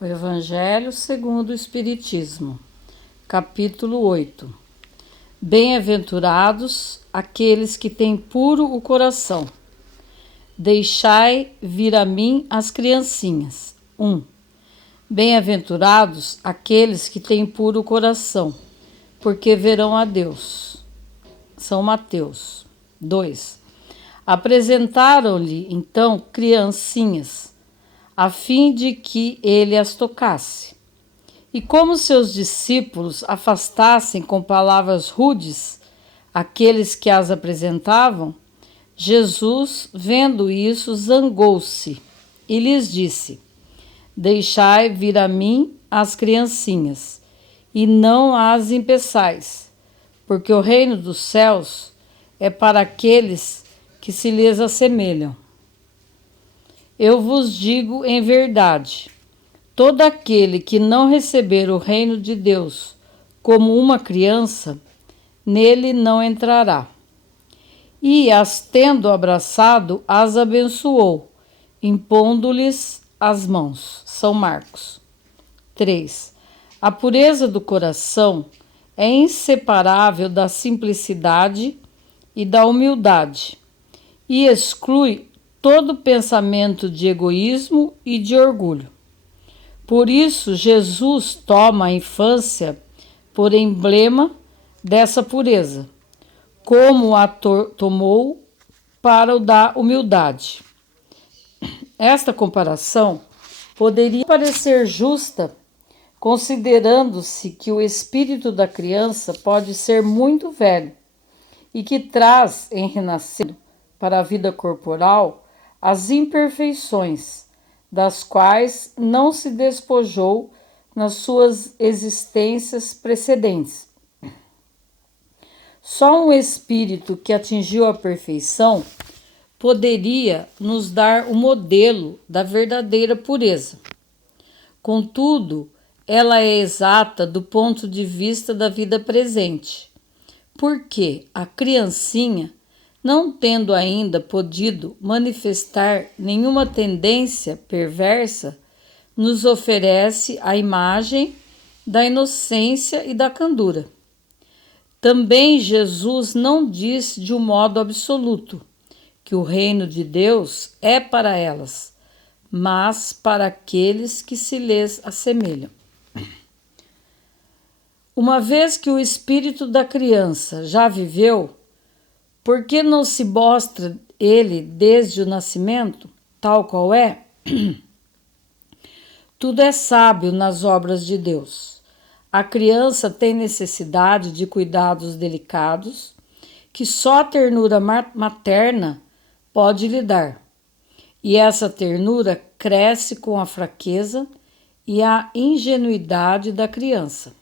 O Evangelho segundo o Espiritismo, capítulo 8. Bem-aventurados aqueles que têm puro o coração. Deixai vir a mim as criancinhas. 1. Bem-aventurados aqueles que têm puro o coração, porque verão a Deus. São Mateus. 2. Apresentaram-lhe então criancinhas, a fim de que ele as tocasse. E como seus discípulos afastassem com palavras rudes aqueles que as apresentavam, Jesus, vendo isso, zangou-se e lhes disse: Deixai vir a mim as criancinhas, e não as impeçais, porque o reino dos céus é para aqueles que se lhes assemelham. Eu vos digo em verdade, todo aquele que não receber o reino de Deus como uma criança, nele não entrará. E, as tendo abraçado, as abençoou, impondo-lhes as mãos. São Marcos. 3. A pureza do coração é inseparável da simplicidade e da humildade, e exclui todo pensamento de egoísmo e de orgulho. Por isso, Jesus toma a infância por emblema dessa pureza, como a tomou para o da humildade. Esta comparação poderia parecer justa, considerando-se que o espírito da criança pode ser muito velho e que traz, em renascendo para a vida corporal, as imperfeições, das quais não se despojou nas suas existências precedentes. Só um espírito que atingiu a perfeição poderia nos dar o modelo da verdadeira pureza. Contudo, ela é exata do ponto de vista da vida presente, porque a criancinha, não tendo ainda podido manifestar nenhuma tendência perversa, nos oferece a imagem da inocência e da candura. Também Jesus não diz de um modo absoluto que o reino de Deus é para elas, mas para aqueles que se lhes assemelham. Uma vez que o espírito da criança já viveu, por que não se mostra ele desde o nascimento, tal qual é? Tudo é sábio nas obras de Deus. A criança tem necessidade de cuidados delicados que só a ternura materna pode lhe dar. E essa ternura cresce com a fraqueza e a ingenuidade da criança.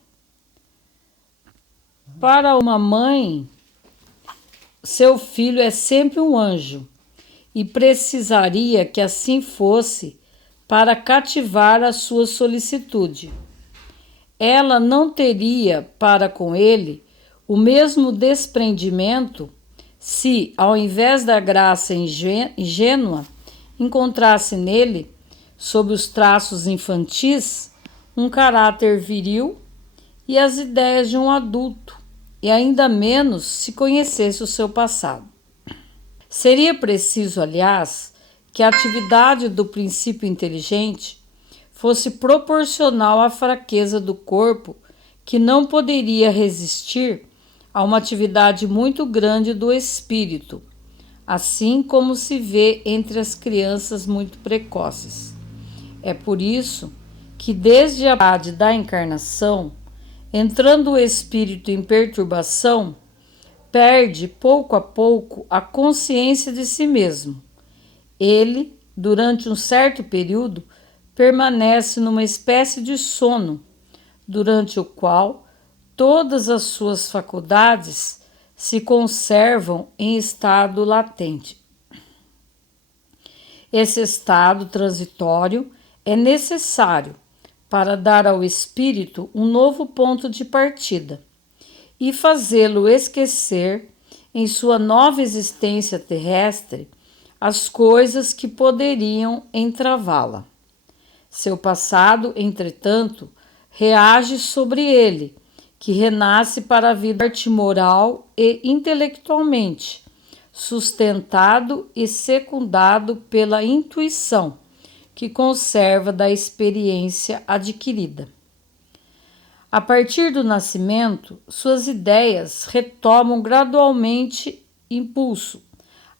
Para uma mãe, seu filho é sempre um anjo e precisaria que assim fosse para cativar a sua solicitude. Ela não teria para com ele o mesmo desprendimento se, ao invés da graça ingênua, encontrasse nele, sob os traços infantis, um caráter viril e as ideias de um adulto, e ainda menos se conhecesse o seu passado. Seria preciso, aliás, que a atividade do princípio inteligente fosse proporcional à fraqueza do corpo, que não poderia resistir a uma atividade muito grande do espírito, assim como se vê entre as crianças muito precoces. É por isso que, desde a idade da encarnação, entrando o espírito em perturbação, perde pouco a pouco a consciência de si mesmo. Ele, durante um certo período, permanece numa espécie de sono, durante o qual todas as suas faculdades se conservam em estado latente. Esse estado transitório é necessário para dar ao espírito um novo ponto de partida e fazê-lo esquecer, em sua nova existência terrestre, as coisas que poderiam entravá-la. Seu passado, entretanto, reage sobre ele, que renasce para a vida arte moral e intelectualmente, sustentado e secundado pela intuição, que conserva da experiência adquirida. A partir do nascimento, suas ideias retomam gradualmente impulso,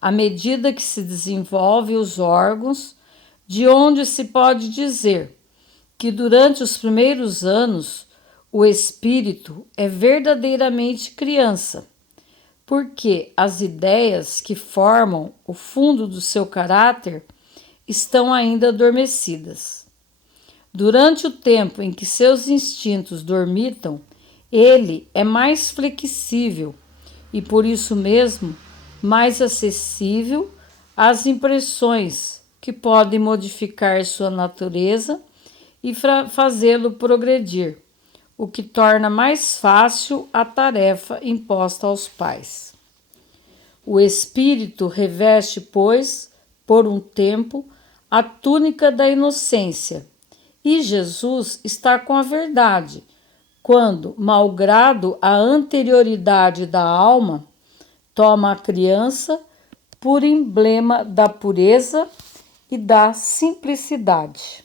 à medida que se desenvolvem os órgãos, de onde se pode dizer que durante os primeiros anos o espírito é verdadeiramente criança, porque as ideias que formam o fundo do seu caráter estão ainda adormecidas. Durante o tempo em que seus instintos dormitam, ele é mais flexível e, por isso mesmo, mais acessível às impressões que podem modificar sua natureza e fazê-lo progredir, o que torna mais fácil a tarefa imposta aos pais. O espírito reveste, pois, por um tempo, a túnica da inocência, e Jesus está com a verdade, quando, malgrado a anterioridade da alma, toma a criança por emblema da pureza e da simplicidade.